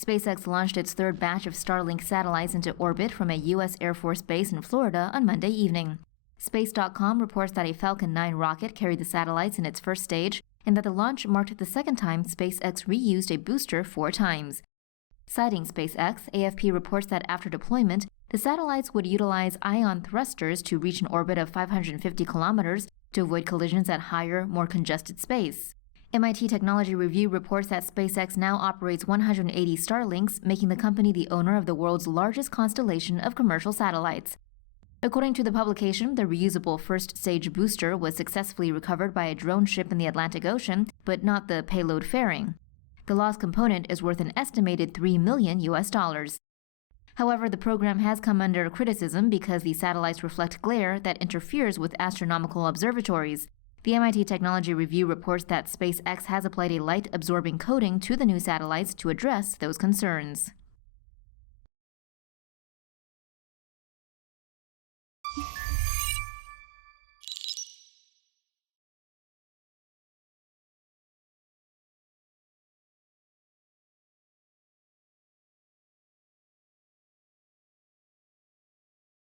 SpaceX launched its third batch of Starlink satellites into orbit from a U.S. Air Force base in Florida on Monday evening. Space.com reports that a Falcon 9 rocket carried the satellites in its first stage, and that the launch marked the second time SpaceX reused a booster 4 times. Citing SpaceX, AFP reports that after deployment, the satellites would utilize ion thrusters to reach an orbit of 550 kilometers to avoid collisions at higher, more congested space. MIT Technology Review reports that SpaceX now operates 180 Starlinks, making the company the owner of the world's largest constellation of commercial satellites. According to the publication, the reusable first-stage booster was successfully recovered by a drone ship in the Atlantic Ocean, but not the payload fairing. The lost component is worth an estimated $3 million. However, the program has come under criticism because the satellites reflect glare that interferes with astronomical observatories. The MIT Technology Review reports that SpaceX has applied a light-absorbing coating to the new satellites to address those concerns.